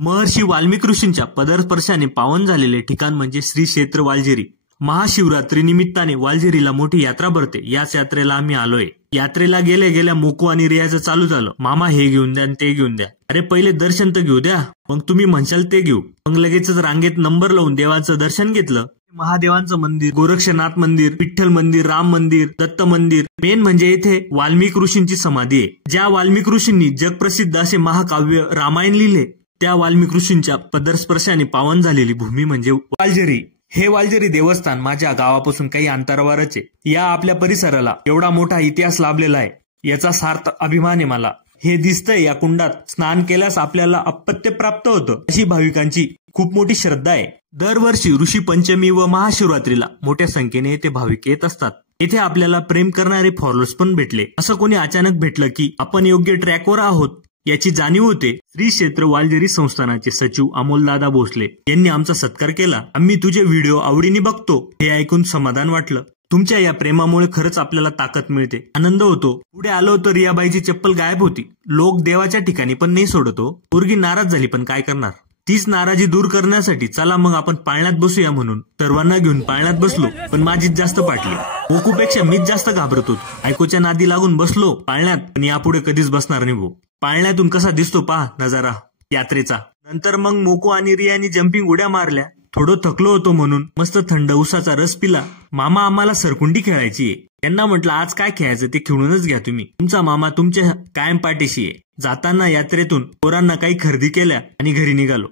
महर्षी वाल्मिक ऋषींच्या पदस्पर्शाने पावन झालेले ठिकाण म्हणजे श्री क्षेत्र वालझेरी। महाशिवरात्री निमित्ताने वालझेरीला मोठी यात्रा भरते। याच यात्रेला आम्ही आलोय। यात्रेला गेल्या गेल्या मोकू आणि रियाचं चालू झालं, मामा हे घेऊन द्या आणि ते घेऊन द्या। अरे पहिले दर्शन तर घेऊ द्या, मग तुम्ही म्हणशाल ते घेऊ। मग लगेचच रांगेत नंबर लावून देवाचं दर्शन घेतलं। महादेवांचं मंदिर, गोरक्षनाथ मंदिर, विठ्ठल मंदिर, राम मंदिर, दत्त मंदिर, मेन म्हणजे इथे वाल्मिक ऋषींची समाधी आहे। ज्या वाल्मिक ऋषींनी जगप्रसिद्ध असे महाकाव्य रामायण लिहिले, त्या वाल्मिक ऋषींच्या पदस्पर्शाने पावन झालेली भूमी म्हणजे वालझेरी। हे वालझेरी देवस्थान माझ्या गावापासून काही अंतरावरच आहे। या आपल्या परिसराला एवढा मोठा इतिहास लाभलेला आहे, याचा सार्थ अभिमान आहे मला। हे दिसतंय, या कुंडात स्नान केल्यास आपल्याला अपत्य प्राप्त होतं, अशी भाविकांची खूप मोठी श्रद्धा आहे। दरवर्षी ऋषी पंचमी व महाशिवरात्रीला मोठ्या संख्येने येथे भाविक येत असतात। येथे आपल्याला प्रेम करणारे फॉलोअर्स पण भेटले। असं कोणी अचानक भेटलं की आपण योग्य ट्रॅकवर आहोत याची जाणीव होते। श्री क्षेत्र वालझेरी संस्थानाचे सचिव अमोलदादा भोसले यांनी आमचा सत्कार केला। आम्ही तुझे व्हिडिओ आवडीने बघतो, हे ऐकून समाधान वाटलं। तुमच्या या प्रेमामुळे खरंच आपल्याला ताकद मिळते, आनंद होतो। पुढे आलो तर रियाबाईची चप्पल गायब होती। लोक देवाच्या ठिकाणी पण नाही सोडतो। पोरगी नाराज झाली, पण काय करणार, तीच नाराजी दूर करण्यासाठी चला मग आपण पाळण्यात बसूया म्हणून सर्वांना घेऊन पाळण्यात बसलो। पण माझीच जास्त पाटली, मोकूपेक्षा मीच जास्त घाबरत होतो। ऐकूच्या नादी लागून बसलो पाळण्यात, पण यापुढे कधीच बसणार नाही भाऊ। पाळण्यातून कसा दिसतो पहा नजारा यात्रेचा। नंतर मग मोकू आणि रियानी जम्पिंग उड्या मारल्या। थोडं थकलो होतो म्हणून मस्त थंड उसाचा रस पिला। मामा आम्हाला सरकुंडी खेळायची आहे, त्यांना म्हटलं आज काय खेळायचं ते खेळूनच घ्या तुम्ही, तुमचा मामा तुमच्या कायम पाठीशी आहे। जाताना यात्रेतून पोरांना काही खरेदी केल्या आणि घरी निघालो।